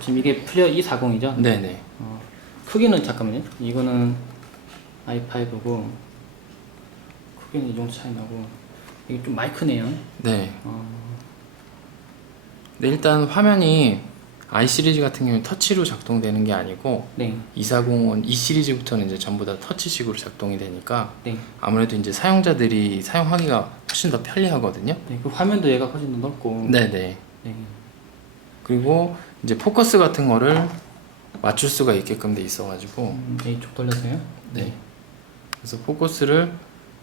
지금 이게 프리어 E40이죠? 네네. 크기는 잠깐만요. 이거는 i5고 크기는 이 정도 차이 나고 이게 좀 많이 크네요. 네. 네, 일단 화면이 i 시리즈 같은 경우는 터치로 작동되는 게 아니고 네. 240은 E 시리즈부터는 이제 전부 다 터치식으로 작동이 되니까 네. 아무래도 이제 사용자들이 사용하기가 훨씬 더 편리하거든요. 네. 그 화면도 얘가 훨씬 더 넓고. 네네. 네. 그리고 이제 포커스 같은 거를 맞출 수가 있게끔 돼 있어가지고 이쪽 돌려서요. 네. 그래서 포커스를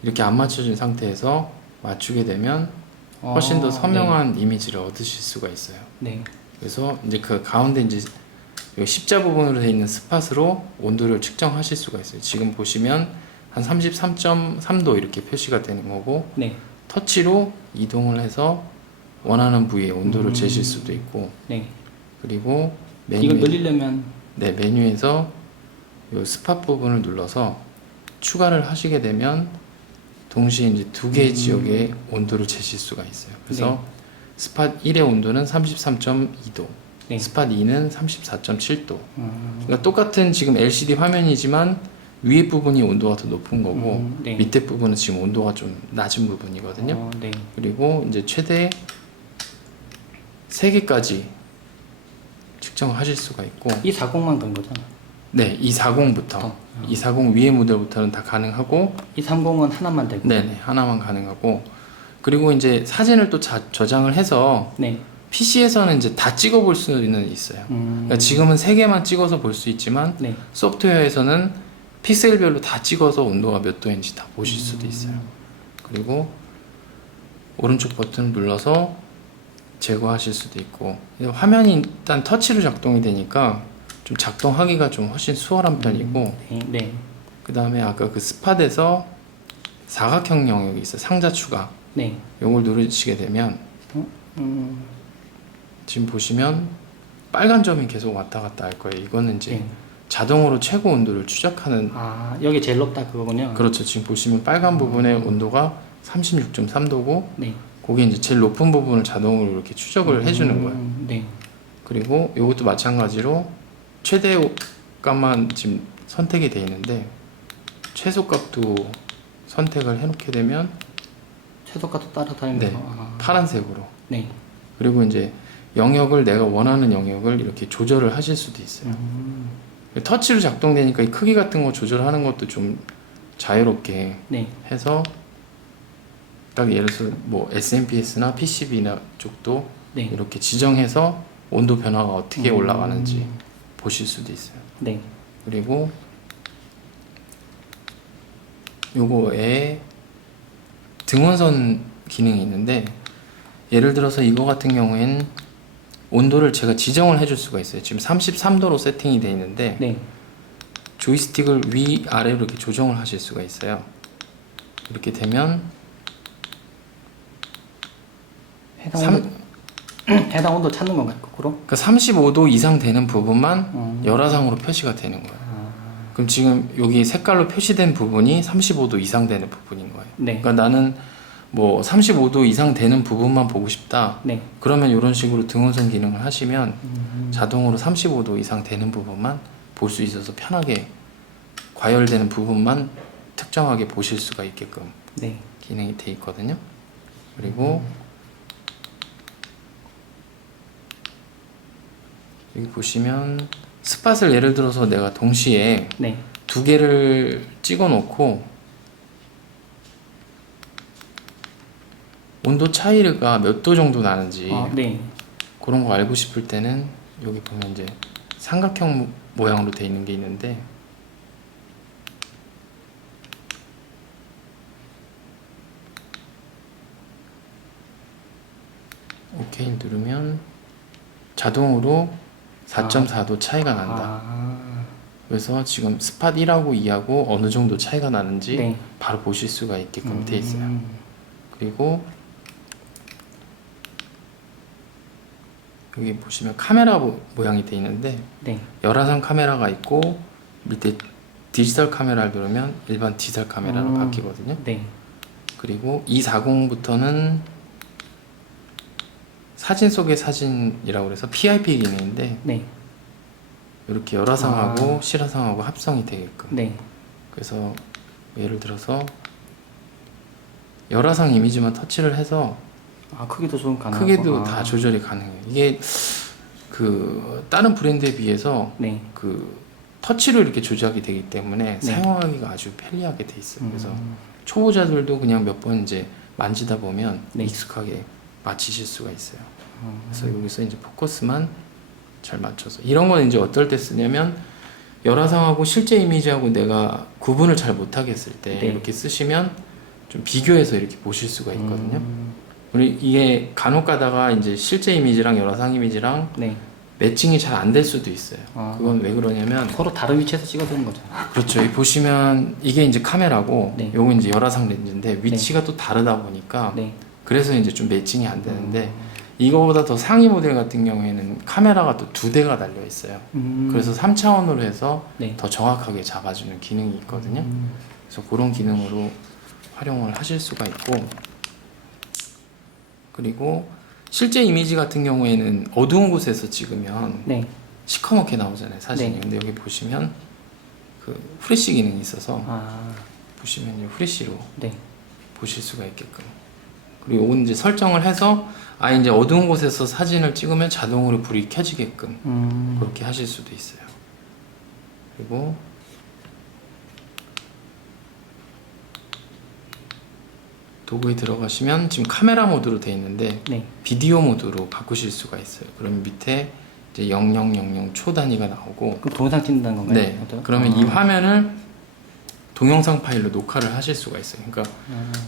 이렇게 안 맞춰진 상태에서 맞추게 되면 훨씬 더 선명한 이미지를 얻으실 수가 있어요. 네. 그래서 이제 그 가운데 이제 이 십자 부분으로 되어 있는 스팟으로 온도를 측정하실 수가 있어요. 지금 보시면 한 33.3도 이렇게 표시가 되는 거고 네. 터치로 이동을 해서 원하는 부위의 온도를 재실 수도 있고 네. 그리고 이걸 늘리려면 네, 메뉴에서 이 스팟 부분을 눌러서 추가를 하시게 되면 동시에 이제 두 개의 지역의 온도를 재실 수가 있어요. 그래서 네. 스팟 1의 온도는 33.2도, 네. 스팟 2는 34.7도. 그러니까 똑같은 지금 LCD 화면이지만 위에 부분이 온도가 더 높은 거고 네. 밑에 부분은 지금 온도가 좀 낮은 부분이거든요. 네. 그리고 이제 최대 3개까지 측정하실 수가 있고 E40만 든 거잖아. 네, 240부터 240 위에 모델부터는 다 가능하고 E30은 하나만 되고. 네네, 하나만 가능하고 그리고 이제 사진을 또 저장을 해서 네. PC에서는 이제 다 찍어 볼 수는 있어요. 그러니까 지금은 3개만 찍어서 볼 수 있지만 네. 소프트웨어에서는 픽셀별로 다 찍어서 온도가 몇 도인지 다 보실 수도 있어요. 그리고 오른쪽 버튼을 눌러서 제거하실 수도 있고 화면이 일단 터치로 작동이 되니까 좀 작동하기가 좀 훨씬 수월한 편이고 네. 네. 그 다음에 아까 그 스팟에서 사각형 영역이 있어요. 상자 추가. 네. 요걸 누르시게 되면 지금 보시면 빨간 점이 계속 왔다 갔다 할 거예요. 이거는 이제 네. 자동으로 최고 온도를 추적하는 여기 제일 높다 그거군요. 그렇죠. 지금 보시면 빨간 부분의 온도가 36.3도고 네. 그게 이제 제일 높은 부분을 자동으로 이렇게 추적을 해주는 거예요. 네. 그리고 이것도 마찬가지로 최대 값만 지금 선택이 되어 있는데 최소 값도 선택을 해놓게 되면 최소값도 따라다니면서. 네, 파란색으로. 네. 그리고 이제 영역을 내가 원하는 영역을 이렇게 조절을 하실 수도 있어요. 터치로 작동되니까 이 크기 같은 거 조절하는 것도 좀 자유롭게 네. 해서 딱 예를 들어서 뭐 SMPS나 PCB나 쪽도 네. 이렇게 지정해서 온도 변화가 어떻게 올라가는지 보실 수도 있어요. 네. 그리고 요거에 등원선 기능이 있는데 예를 들어서 이거 같은 경우에는 온도를 제가 지정을 해줄 수가 있어요. 지금 33도로 세팅이 되어 있는데 네. 조이스틱을 위아래로 이렇게 조정을 하실 수가 있어요. 이렇게 되면 해당 온도 찾는 건가요? 거꾸로? 그러니까 35도 이상 되는 부분만 열화상으로 표시가 되는 거예요. 그럼 지금 여기 색깔로 표시된 부분이 35도 이상 되는 부분인 거예요. 네. 그러니까 나는 뭐 35도 이상 되는 부분만 보고 싶다. 네. 그러면 이런 식으로 등원선 기능을 하시면 자동으로 35도 이상 되는 부분만 볼 수 있어서 편하게 과열되는 부분만 특정하게 보실 수가 있게끔 네. 기능이 되어 있거든요. 그리고 여기 보시면 스팟을 예를 들어서 내가 동시에 네. 2개를 찍어 놓고 온도 차이가 몇 도 정도 나는지 네. 그런 거 알고 싶을 때는 여기 보면 이제 삼각형 모양으로 되어 있는 게 있는데 오케이 누르면 자동으로 4.4도 차이가 난다. 그래서 지금 스팟 1하고 2하고 어느 정도 차이가 나는지 네. 바로 보실 수가 있게끔 되어 있어요. 그리고 여기 보시면 카메라 모양이 되어 있는데 네. 열화상 카메라가 있고 밑에 디지털 카메라를 누르면 일반 디지털 카메라로 바뀌거든요. 네. 그리고 240부터는 사진 속의 사진이라고 그래서 PIP 기능인데 네. 이렇게 열화상하고 실화상하고 합성이 되게끔. 네. 그래서 예를 들어서 열화상 이미지만 터치를 해서 아, 크기도 좀 가능하고. 크기도 다 조절이 가능해요. 이게 그 다른 브랜드에 비해서 네. 그 터치로 이렇게 조작이 되기 때문에 사용하기가 아주 편리하게 돼 있어요. 그래서 초보자들도 그냥 몇 번 이제 만지다 보면 네. 익숙하게 맞히실 수가 있어요. 그래서 여기서 이제 포커스만 잘 맞춰서 이런 건 이제 어떨 때 쓰냐면 열화상하고 실제 이미지하고 내가 구분을 잘 못하겠을 때 네. 이렇게 쓰시면 좀 비교해서 이렇게 보실 수가 있거든요. 우리 이게 간혹 가다가 이제 실제 이미지랑 열화상 이미지랑 네. 매칭이 잘 안 될 수도 있어요. 아. 그건 왜 그러냐면 서로 다른 위치에서 찍어야 되는 거죠. 그렇죠. 여기 보시면 이게 이제 카메라고 네. 요거 이제 열화상 렌즈인데 위치가 또 다르다 보니까 네. 그래서 이제 좀 매칭이 안 되는데 이거보다 더 상위 모델 같은 경우에는 카메라가 또 2대가 달려 있어요. 그래서 3차원으로 해서 네. 더 정확하게 잡아주는 기능이 있거든요. 그래서 그런 기능으로 활용을 하실 수가 있고 그리고 실제 이미지 같은 경우에는 어두운 곳에서 찍으면 네. 시커멓게 나오잖아요 사진이. 네. 근데 여기 보시면 그 후레쉬 기능이 있어서 아, 보시면 이제 후레쉬로 네. 보실 수가 있게끔. 그리고 이건 이제 설정을 해서 이제 어두운 곳에서 사진을 찍으면 자동으로 불이 켜지게끔 그렇게 하실 수도 있어요. 그리고 도구에 들어가시면 지금 카메라 모드로 되어 있는데 네. 비디오 모드로 바꾸실 수가 있어요. 그러면 밑에 이제 0000 초 단위가 나오고 그럼 동영상 찍는다는 건가요? 네. 어떤? 그러면 이 화면을 동영상 파일로 녹화를 하실 수가 있어요. 그러니까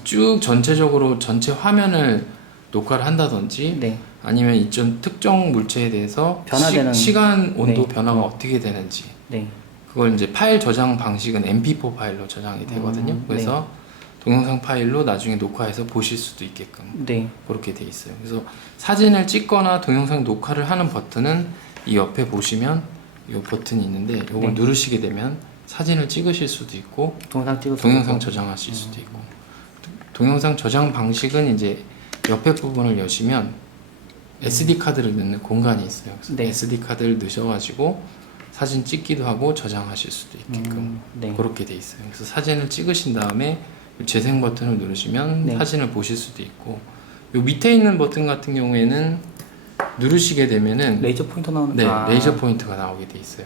쭉 전체적으로 전체 화면을 녹화를 한다든지 네. 아니면 이점 특정 물체에 대해서 변화되는- 시간 온도 네. 변화가 어떻게 되는지 네. 그걸 이제 파일 저장 방식은 MP4 파일로 저장이 되거든요. 그래서 동영상 파일로 나중에 녹화해서 보실 수도 있게끔 네. 그렇게 돼 있어요. 그래서 사진을 찍거나 동영상 녹화를 하는 버튼은 이 옆에 보시면 이 버튼이 있는데 이걸 네. 누르시게 되면 사진을 찍으실 수도 있고 동영상 찍을 동영상 있고. 저장하실 수도 있고 동영상 저장 방식은 이제 옆에 부분을 여시면 SD 카드를 넣는 공간이 있어요. 그래서 네. SD 카드를 넣으셔가지고 사진 찍기도 하고 저장하실 수도 있게끔 네. 그렇게 돼 있어요. 그래서 사진을 찍으신 다음에 재생 버튼을 누르시면 네. 사진을 보실 수도 있고 요 밑에 있는 버튼 같은 경우에는 누르시게 되면은 레이저 포인터 나오는. 네, 아. 레이저 포인트가 나오게 돼 있어요.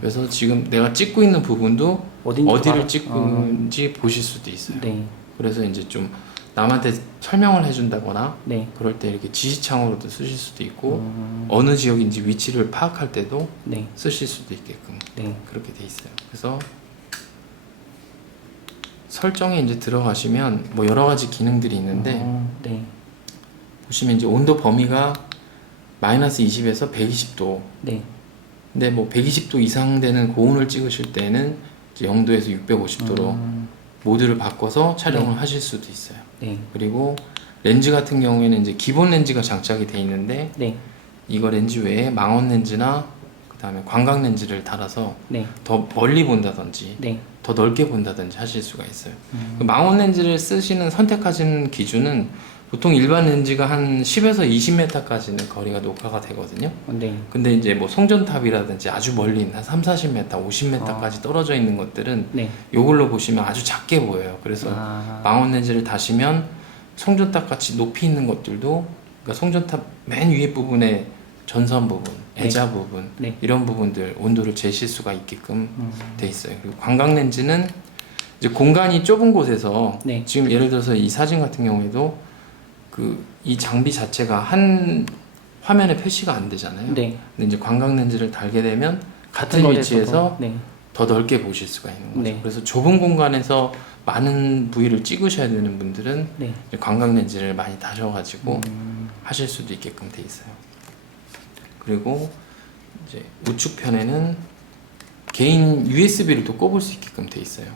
그래서 지금 내가 찍고 있는 부분도 어딘지 어디를 바로- 찍고 있는지 보실 수도 있어요. 네. 그래서 이제 좀 남한테 설명을 해준다거나 네. 그럴 때 이렇게 지시창으로도 쓰실 수도 있고 어느 지역인지 위치를 파악할 때도 네. 쓰실 수도 있게끔 네. 그렇게 돼 있어요. 그래서 설정에 이제 들어가시면 뭐 여러 가지 기능들이 있는데 네. 보시면 이제 온도 범위가 마이너스 20에서 120도. 네. 근데 뭐 120도 이상 되는 고온을 찍으실 때는 이제 0도에서 650도로 모드를 바꿔서 촬영을 네. 하실 수도 있어요. 네. 그리고 렌즈 같은 경우에는 이제 기본 렌즈가 장착이 돼 있는데 네. 이거 렌즈 외에 망원 렌즈나 그다음에 광각 렌즈를 달아서 네. 더 멀리 본다든지 네. 더 넓게 본다든지 하실 수가 있어요. 그 망원 렌즈를 쓰시는 선택하시는 기준은 보통 일반 렌즈가 한 10에서 20m까지는 거리가 녹화가 되거든요. 네. 근데 이제 뭐 송전탑이라든지 아주 멀리 있는 한 3, 40m, 50m까지 떨어져 있는 것들은 네. 요걸로 보시면 아주 작게 보여요. 그래서 망원 렌즈를 다시면 송전탑 같이 높이 있는 것들도 그러니까 송전탑 맨 위에 부분에 전선 부분, 애자 부분 네. 이런 부분들 온도를 재실 수가 있게끔 돼 있어요. 그리고 광각 렌즈는 이제 공간이 좁은 곳에서 네. 지금 예를 들어서 이 사진 같은 경우에도 이 장비 자체가 한 화면에 표시가 안 되잖아요. 네. 근데 이제 광각 렌즈를 달게 되면 같은 거리에서도- 위치에서 네. 더 넓게 보실 수가 있는 거죠. 네. 그래서 좁은 공간에서 많은 부위를 찍으셔야 되는 분들은 네. 이제 광각 렌즈를 많이 다셔가지고 하실 수도 있게끔 돼 있어요. 그리고 이제 우측편에는 개인 USB를 또 꼽을 수 있게끔 돼 있어요.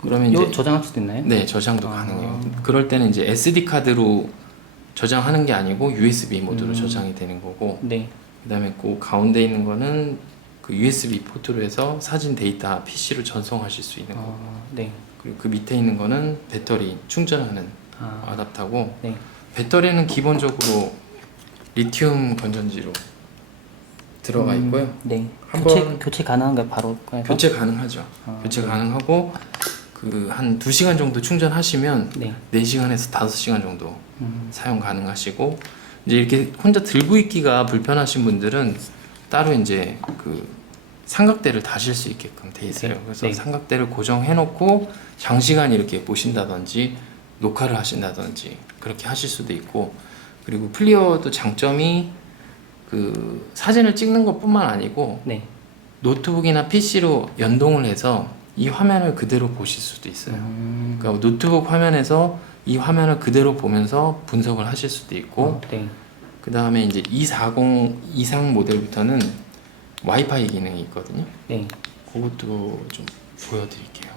그러면 이거 이제 저장할 수도 있나요? 네 저장도 아. 가능해요. 그럴 때는 이제 SD 카드로 저장하는 게 아니고 USB 모드로 저장이 되는 거고 네. 그다음에 그 가운데 있는 거는 그 USB 포트로 해서 사진 데이터 PC로 전송하실 수 있는 거고 네. 그리고 그 밑에 있는 거는 배터리 충전하는 아. 아답터고 네. 배터리는 기본적으로 리튬 건전지로 들어가 있고요. 네. 한번 교체 가능한가요? 바로 꺼내서? 교체 가능하죠. 교체 가능하고 그 한 2시간 정도 충전하시면 네. 4시간에서 5시간 정도 사용 가능하시고, 이제 이렇게 혼자 들고 있기가 불편하신 분들은 따로 이제 그 삼각대를 다실 수 있게끔 돼 있어요. 네. 그래서 네. 삼각대를 고정해 놓고 장시간 이렇게 보신다든지 녹화를 하신다든지 그렇게 하실 수도 있고, 그리고 플리어도 장점이 그 사진을 찍는 것뿐만 아니고 네. 노트북이나 PC로 연동을 해서 이 화면을 그대로 보실 수도 있어요. 그러니까 노트북 화면에서 이 화면을 그대로 보면서 분석을 하실 수도 있고, 네. 그 다음에 이제 240 이상 모델부터는 와이파이 기능이 있거든요. 네. 그것도 좀 보여드릴게요.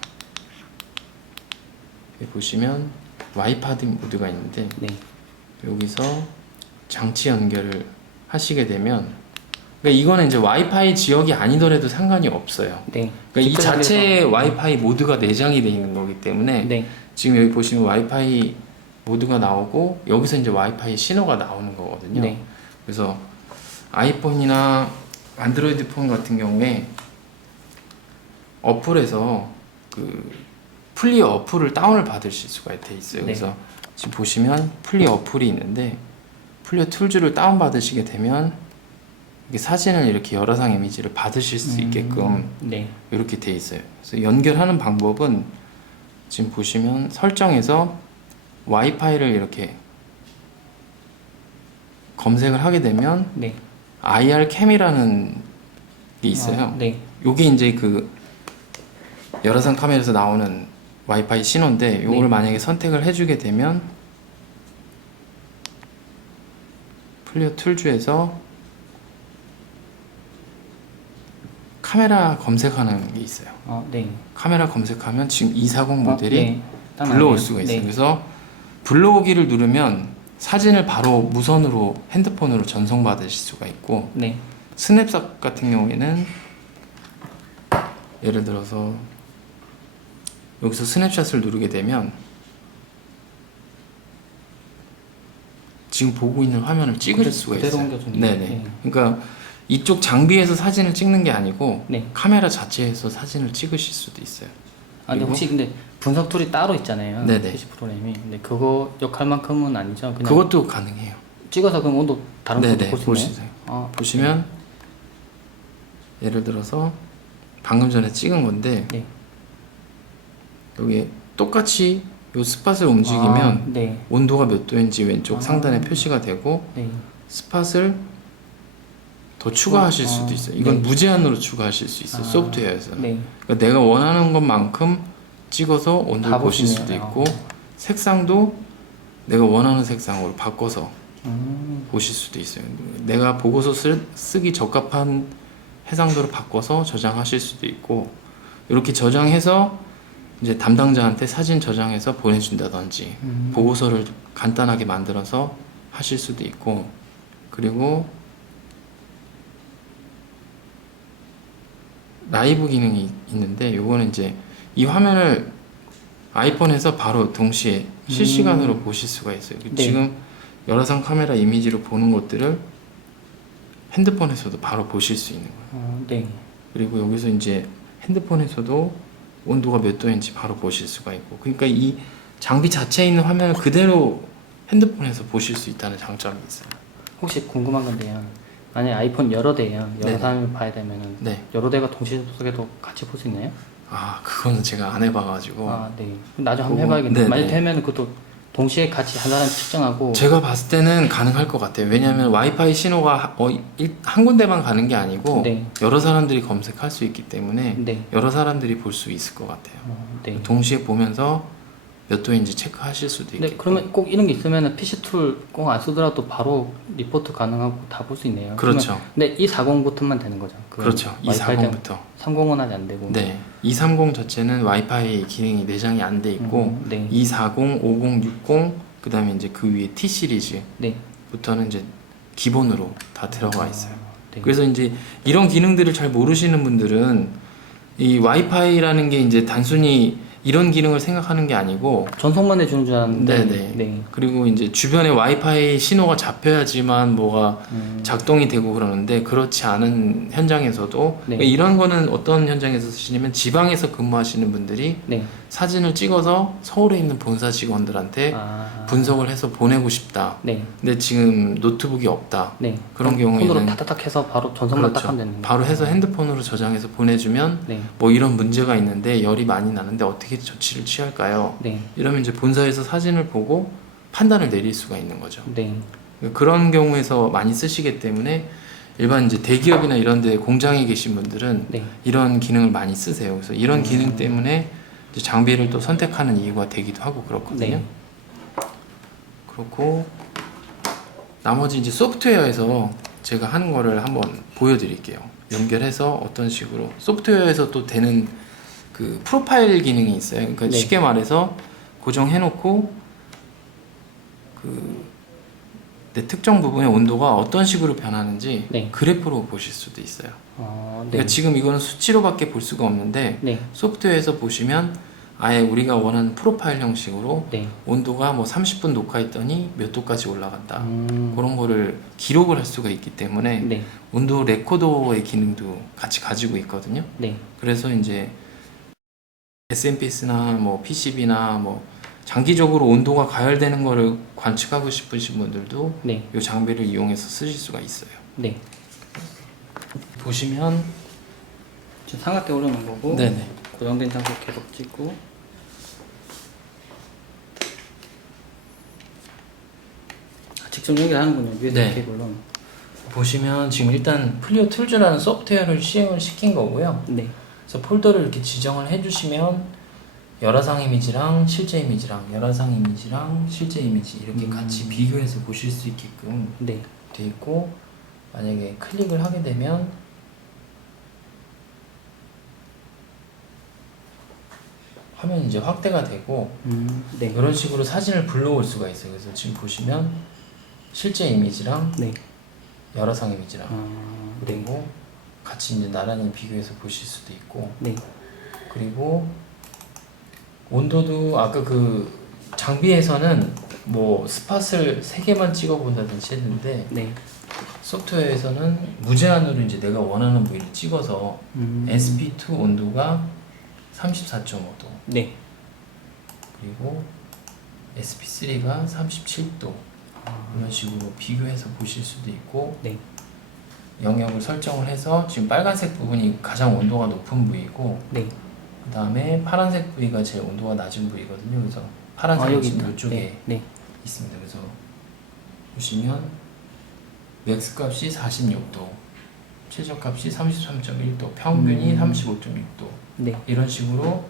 여기 보시면 와이파이 모드가 있는데, 네. 여기서 장치 연결을 하시게 되면, 그러니까 이거는 이제 와이파이 지역이 아니더라도 상관이 없어요. 네. 그러니까 이 직접 자체에 연결해서- 와이파이 모드가 내장이 되어 있는 거기 때문에 네. 지금 여기 보시면 와이파이 모드가 나오고 여기서 이제 와이파이 신호가 나오는 거거든요. 네. 그래서 아이폰이나 안드로이드 폰 같은 경우에 어플에서 그 플리어 어플을 다운을 받으실 수가 돼 있어요. 네. 그래서 지금 보시면 플리어 어플이 있는데, 플리어 툴즈를 다운 받으시게 되면 이게 사진을 이렇게 여러 장 이미지를 받으실 수 있게끔 네. 이렇게 돼 있어요. 그래서 연결하는 방법은 지금 보시면 설정에서 와이파이를 이렇게 검색을 하게 되면 네. IR 캠이라는 게 있어요. 네. 요게 이제 그 열화상 카메라에서 나오는 와이파이 신호인데, 요거를 네. 만약에 선택을 해주게 되면 플리어 툴즈에서 카메라 검색하는 게 있어요. 네. 카메라 검색하면 지금 240 모델이 네. 딱 불러올 나오네요. 수가 있어요. 네. 그래서 불러오기를 누르면 사진을 바로 무선으로 핸드폰으로 전송받으실 수가 있고, 네. 스냅샷 같은 경우에는 예를 들어서 여기서 스냅샷을 누르게 되면 지금 보고 있는 화면을 찍을 수가 그대로 있어요. 옮겨주네요. 네네. 네. 그러니까 이쪽 장비에서 사진을 찍는 게 아니고 네. 카메라 자체에서 사진을 찍으실 수도 있어요. 근데 그리고- 혹시 근데 분석 툴이 따로 있잖아요. 네네. PC 프로그램이. 근데 그거 역할만큼은 아니죠. 그냥 그것도 가능해요. 찍어서 그럼 온도 다른 것도 네네. 볼 수 보시세요. 있나요? 보시면 예를 들어서 방금 전에 찍은 건데 네. 여기 똑같이 요 스팟을 움직이면 네. 온도가 몇 도인지 왼쪽 아. 상단에 표시가 되고, 네. 스팟을 더 추가하실 수도 있어요. 이건 네. 무제한으로 추가하실 수 있어요. 소프트웨어에서는. 네. 그러니까 내가 원하는 것만큼 찍어서 온도를 다 보실 보시네요. 수도 있고, 색상도 내가 원하는 색상으로 바꿔서 보실 수도 있어요. 내가 보고서 쓰기 적합한 해상도를 바꿔서 저장하실 수도 있고, 이렇게 저장해서 이제 담당자한테 사진 저장해서 보내준다든지, 보고서를 간단하게 만들어서 하실 수도 있고, 그리고 라이브 기능이 있는데, 요거는 이제 이 화면을 아이폰에서 바로 동시에 실시간으로 보실 수가 있어요. 네. 지금 열화상 카메라 이미지로 보는 것들을 핸드폰에서도 바로 보실 수 있는 거예요. 네. 그리고 여기서 이제 핸드폰에서도 온도가 몇 도인지 바로 보실 수가 있고, 그러니까 이 장비 자체에 있는 화면을 그대로 핸드폰에서 보실 수 있다는 장점이 있어요. 혹시 궁금한 건데요. 만약에 아이폰 여러 대예요. 여러 네네. 사람이 봐야 되면은 네. 여러 대가 동시에 접속해도 같이 볼 수 있나요? 아, 그거는 제가 안 해봐가지고. 네. 나중에 한번 그거- 해봐야겠네요. 네네. 만약 되면 그것도 동시에 같이 한 사람 측정하고. 제가 봤을 때는 가능할 것 같아요. 왜냐하면 와이파이 신호가 한 군데만 가는 게 아니고 네. 여러 사람들이 검색할 수 있기 때문에 네. 여러 사람들이 볼 수 있을 것 같아요. 네. 동시에 보면서 몇 도인지 체크하실 수도 있겠고. 네, 그러면 꼭 이런 게 있으면 PC 툴 꼭 안 쓰더라도 바로 리포트 가능하고 다 볼 수 있네요. 그렇죠. 근데 이 40부터만 되는 거죠. 그렇죠. 와이파이 때문에 240부터. 30은 아직 안 되고. 네. 230 자체는 와이파이 기능이 내장이 안 돼 있고, 네. 240, 50, 60, 그 다음에 이제 그 위에 T 시리즈부터는 네. 이제 기본으로 다 들어가 있어요. 네. 그래서 이제 이런 기능들을 잘 모르시는 분들은 이 와이파이라는 게 이제 단순히 이런 기능을 생각하는 게 아니고 전송만 해주는 줄 알았는데. 네네. 네. 그리고 이제 주변에 와이파이 신호가 잡혀야지만 뭐가 작동이 되고 그러는데 그렇지 않은 현장에서도 네. 이런 거는 어떤 현장에서 쓰시냐면 지방에서 근무하시는 분들이 네. 사진을 찍어서 서울에 있는 본사 직원들한테 아. 분석을 해서 보내고 싶다. 네. 근데 지금 노트북이 없다. 네. 그런 그럼 경우에는 폰으로 타타탁 해서 바로 전송만 딱 하면 되는 바로 해서 핸드폰으로 저장해서 보내주면 네. 뭐 이런 문제가 있는데 열이 많이 나는데 어떻게 조치를 취할까요? 네. 이러면 이제 본사에서 사진을 보고 판단을 내릴 수가 있는 거죠. 네. 그런 경우에서 많이 쓰시기 때문에 일반 이제 대기업이나 이런 데 공장에 계신 분들은 네. 이런 기능을 많이 쓰세요. 그래서 이런 기능 때문에 이제 장비를 또 선택하는 이유가 되기도 하고 그렇거든요. 네. 그렇고 나머지 이제 소프트웨어에서 제가 하는 거를 한번 보여드릴게요. 연결해서 어떤 식으로 소프트웨어에서 또 되는 그 프로파일 기능이 있어요. 그러니까 네. 쉽게 말해서 고정해놓고 그 내 특정 부분의 온도가 어떤 식으로 변하는지 네. 그래프로 보실 수도 있어요. 네. 그러니까 지금 이거는 수치로밖에 볼 수가 없는데 네. 소프트웨어에서 보시면 아예 우리가 원하는 프로파일 형식으로 네. 온도가 뭐 30분 녹화했더니 몇 도까지 올라갔다. 그런 거를 기록을 할 수가 있기 때문에 네. 온도 레코더의 기능도 같이 가지고 있거든요. 네. 그래서 이제 SMPS나 뭐 PCB나 뭐 장기적으로 온도가 가열되는 거를 관측하고 싶으신 분들도 네. 이 장비를 이용해서 쓰실 수가 있어요. 네. 보시면 지금 삼각대 올려놓은 거고. 네네. 고정된 장소 계속 찍고. 직접 연결하는군요. USB 네. 케이블로. 보시면 지금 일단 플리오 툴즈라는 소프트웨어를 시행을 시킨 거고요. 네. 그래서 폴더를 이렇게 지정을 해주시면 열화상 이미지랑 실제 이미지랑 열화상 이미지랑 실제 이미지 이렇게 같이 비교해서 보실 수 있게끔 네. 돼 있고, 만약에 클릭을 하게 되면 화면이 이제 확대가 되고 네. 이런 식으로 사진을 불러올 수가 있어요. 그래서 지금 보시면 실제 이미지랑 네. 열화상 이미지랑 네. 그리고 같이 이제 나란히 비교해서 보실 수도 있고, 네. 그리고 온도도 아까 그 장비에서는 뭐 스팟을 3개만 찍어 본다든지 했는데 네. 소프트웨어에서는 무제한으로 이제 내가 원하는 부위를 찍어서 SP2 온도가 34.5도 네. 그리고 SP3가 37도 이런 식으로 비교해서 보실 수도 있고, 네. 영역을 설정을 해서 지금 빨간색 부분이 가장 온도가 높은 부위고, 네. 그 다음에 파란색 부위가 제일 온도가 낮은 부위거든요. 그래서 파란색이 여기 지금 있다. 이쪽에 네. 네. 있습니다. 그래서 보시면 맥스 값이 46도, 최저값이 33.1도, 평균이 35.6도 네. 이런 식으로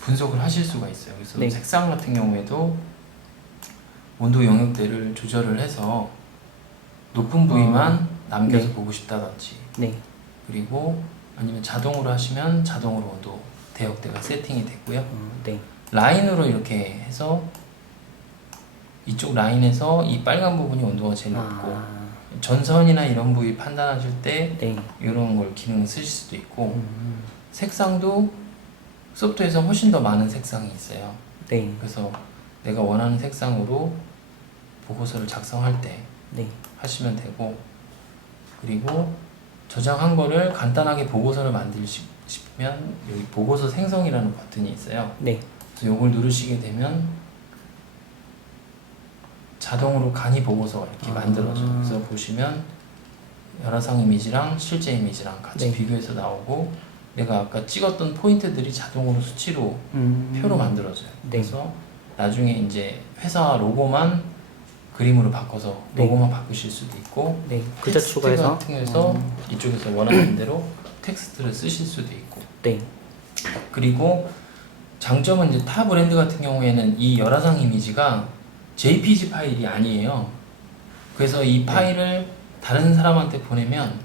분석을 하실 수가 있어요. 그래서 네. 색상 같은 경우에도 온도 영역대를 조절을 해서 높은 부위만 남겨서 네. 보고 싶다든지, 네. 그리고 아니면 자동으로 하시면 자동으로 온도 대역대가 세팅이 됐고요. 네. 라인으로 이렇게 해서 이쪽 라인에서 이 빨간 부분이 온도가 제일 높고, 전선이나 이런 부위 판단하실 때 네. 이런 걸 기능을 쓰실 수도 있고, 색상도 소프트에서 훨씬 더 많은 색상이 있어요. 네. 그래서 내가 원하는 색상으로 보고서를 작성할 때 네. 하시면 되고, 그리고 저장한 거를 간단하게 보고서를 만들시면 여기 보고서 생성이라는 버튼이 있어요. 네. 그래서 이걸 누르시게 되면 자동으로 간이 보고서가 이렇게 만들어져요. 그래서 보시면 열화상 이미지랑 실제 이미지랑 같이 네. 비교해서 나오고, 내가 아까 찍었던 포인트들이 자동으로 수치로 표로 만들어져요. 네. 그래서 나중에 이제 회사 로고만 그림으로 바꿔서 네. 로고만 바꾸실 수도 있고, 네. 글자 텍스트 추가해서. 같은 경우에서 이쪽에서 원하는 대로 텍스트를 쓰실 수도 있고, 네. 그리고 장점은 이제 타 브랜드 같은 경우에는 이 열화상 이미지가 JPG 파일이 아니에요. 그래서 이 파일을 다른 사람한테 보내면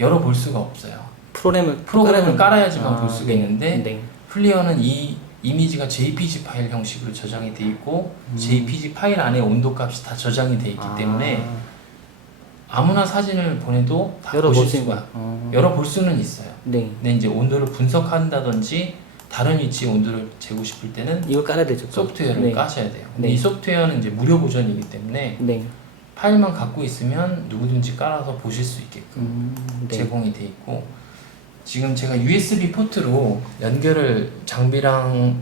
열어볼 수가 없어요. 프로그램을 깔아야지만 볼 수가 있는데, 네. 플리어는 이 이미지가 JPG 파일 형식으로 저장이 돼 있고, JPG 파일 안에 온도 값이 다 저장이 돼 있기 때문에 아무나 사진을 보내도 다 보실 수가 열어볼 수는 있어요. 네. 근데 이제 온도를 분석한다든지 다른 위치에 온도를 재고 싶을 때는 이걸 깔아야 되죠. 또. 소프트웨어를 네. 까셔야 돼요. 근데 네. 이 소프트웨어는 이제 무료 버전이기 때문에 네. 파일만 갖고 있으면 누구든지 깔아서 보실 수 있게끔 네. 제공이 돼 있고, 지금 제가 USB 포트로 연결을 장비랑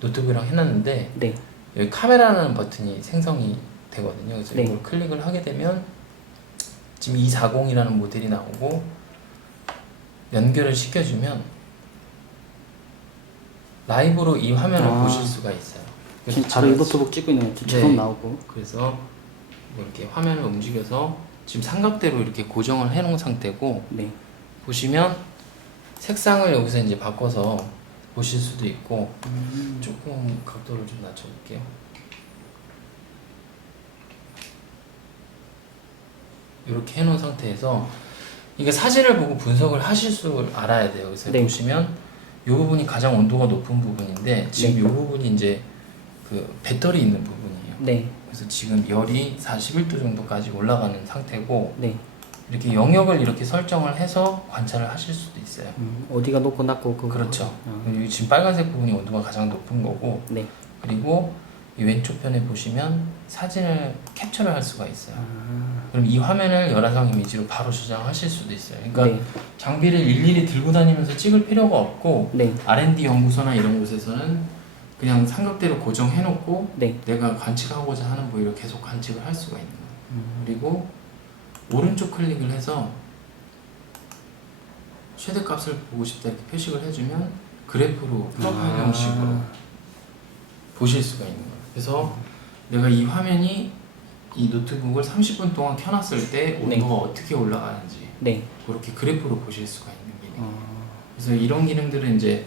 노트북이랑 해놨는데 네. 여기 카메라라는 버튼이 생성이 되거든요. 그래서 네. 이걸 클릭을 하게 되면 지금 240이라는 모델이 나오고 연결을 시켜주면 라이브로 이 화면을 보실 수가 있어요. 지금 바로 이 노트북 찍고 있는 거 자동 네. 나오고. 그래서 이렇게 화면을 움직여서 지금 삼각대로 이렇게 고정을 해놓은 상태고, 네. 보시면 색상을 여기서 이제 바꿔서 보실 수도 있고, 조금 각도를 좀 낮춰볼게요. 이렇게 해놓은 상태에서 이게 사진을 보고 분석을 하실 줄 알아야 돼요. 그래서 네. 보시면 이 부분이 가장 온도가 높은 부분인데 지금 이 부분이 이제 그 배터리 있는 부분이에요. 네. 그래서 지금 열이 41도 정도까지 올라가는 상태고, 네. 이렇게 영역을 이렇게 설정을 해서 관찰을 하실 수도 있어요. 어디가 높고 낮고 그거. 그렇죠. 아. 여기 지금 빨간색 부분이 온도가 가장 높은 거고, 네. 그리고 이 왼쪽 편에 보시면 사진을 캡처를 할 수가 있어요. 아. 그럼 이 화면을 열화상 이미지로 바로 저장하실 수도 있어요. 그러니까 네. 장비를 일일이 들고 다니면서 찍을 필요가 없고, 네. R&D 연구소나 이런 곳에서는 그냥 삼각대로 고정해놓고 네. 내가 관측하고자 하는 부위를 계속 관측을 할 수가 있는 거예요. 그리고 오른쪽 클릭을 해서 최대값을 보고 싶다 이렇게 표식을 해주면 그래프로 프로파일 형식으로 보실 수가 있는 거예요. 그래서 내가 이 화면이 이 노트북을 30분 동안 켜놨을 때 온도가 네. 어떻게 올라가는지 네. 그렇게 그래프로 보실 수가 있는 기능. 어. 그래서 이런 기능들은 이제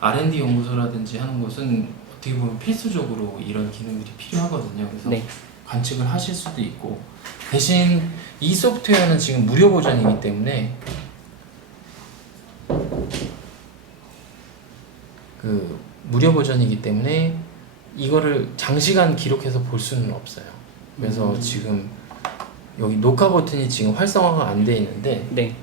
R&D 연구소라든지 하는 곳은 어떻게 보면 필수적으로 이런 기능들이 필요하거든요. 그래서 네. 관측을 하실 수도 있고, 대신 이 소프트웨어는 지금 무료 버전이기 때문에 그 무료 버전이기 때문에 이거를 장시간 기록해서 볼 수는 없어요. 그래서 지금 여기 녹화 버튼이 지금 활성화가 안 돼 있는데, 네.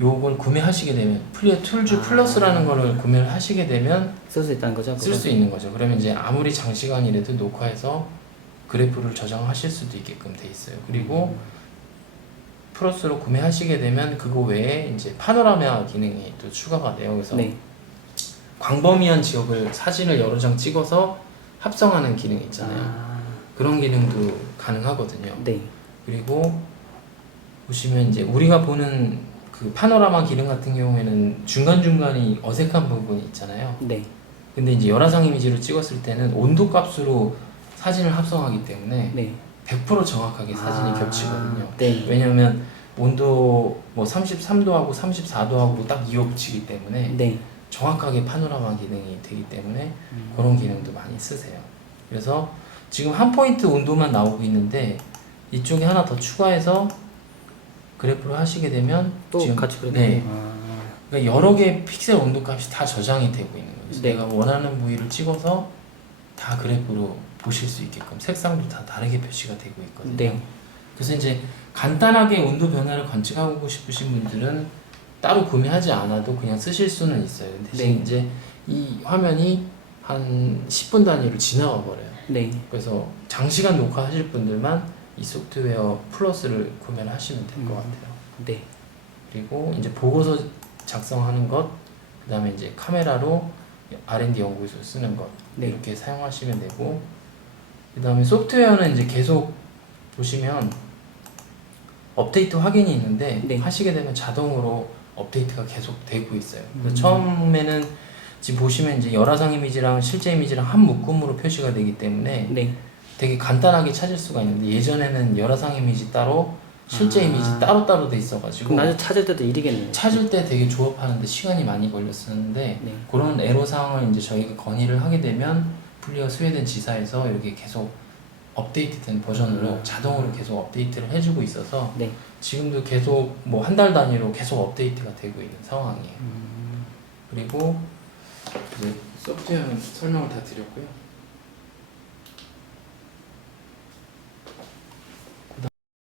요걸 구매하시게 되면 툴즈 플러스라는 거를 구매를 하시게 되면 쓸 수 있다는 거죠? 쓸 수 있는 거죠. 그러면 이제 아무리 장시간이라도 녹화해서 그래프를 저장하실 수도 있게끔 돼 있어요. 그리고 플러스로 구매하시게 되면 그거 외에 이제 파노라마 기능이 또 추가가 돼요. 그래서 네. 광범위한 지역을 사진을 여러 장 찍어서 합성하는 기능 있잖아요. 아. 그런 기능도 가능하거든요. 네. 그리고 보시면 이제 우리가 보는 그 파노라마 기능 같은 경우에는 중간중간이 어색한 부분이 있잖아요. 네. 근데 이제 열화상 이미지로 찍었을 때는 온도 값으로 사진을 합성하기 때문에 네. 100% 정확하게 사진이 겹치거든요. 네. 왜냐면 온도 뭐 33도하고 34도하고 딱 이어붙이기 때문에 네. 정확하게 파노라마 기능이 되기 때문에 그런 기능도 많이 쓰세요. 그래서 지금 한 포인트 온도만 나오고 있는데 이쪽에 하나 더 추가해서 그래프를 하시게 되면 또 지금 같이 그래프. 네, 아. 그러니까 여러 개의 픽셀 온도 값이 다 저장이 되고 있는 거예요. 그래서 네. 내가 원하는 부위를 찍어서 다 그래프로 보실 수 있게끔 색상도 다 다르게 표시가 되고 있거든요. 네. 그래서 이제 간단하게 온도 변화를 관측하고 싶으신 분들은 따로 구매하지 않아도 그냥 쓰실 수는 있어요. 대신 네. 이제 이 화면이 한 10분 단위로 지나가 버려요. 네. 그래서 장시간 녹화하실 분들만 이 소프트웨어 플러스를 구매를 하시면 될 것 같아요. 네. 그리고 이제 보고서 작성하는 것, 그 다음에 이제 카메라로 R&D 연구에서 쓰는 것, 네. 이렇게 사용하시면 되고, 그 다음에 소프트웨어는 이제 계속 보시면 업데이트 확인이 있는데 네. 하시게 되면 자동으로 업데이트가 계속 되고 있어요. 그래서 처음에는 지금 보시면 이제 열화상 이미지랑 실제 이미지랑 한 묶음으로 표시가 되기 때문에 네. 되게 간단하게 찾을 수가 있는데, 예전에는 열화상 이미지 따로 실제 이미지 따로따로 돼 있어가지고 그럼 나중에 찾을 때도 일이겠네요. 찾을 때 되게 조합하는데 시간이 많이 걸렸었는데, 네. 그런 애로사항을 이제 저희가 건의를 하게 되면 풀리어 스웨덴 지사에서 이렇게 계속 업데이트된 버전으로 자동으로 계속 업데이트를 해주고 있어서 네. 지금도 계속 뭐 한 달 단위로 계속 업데이트가 되고 있는 상황이에요. 그리고 이제 소프트웨어 설명을 다 드렸고요.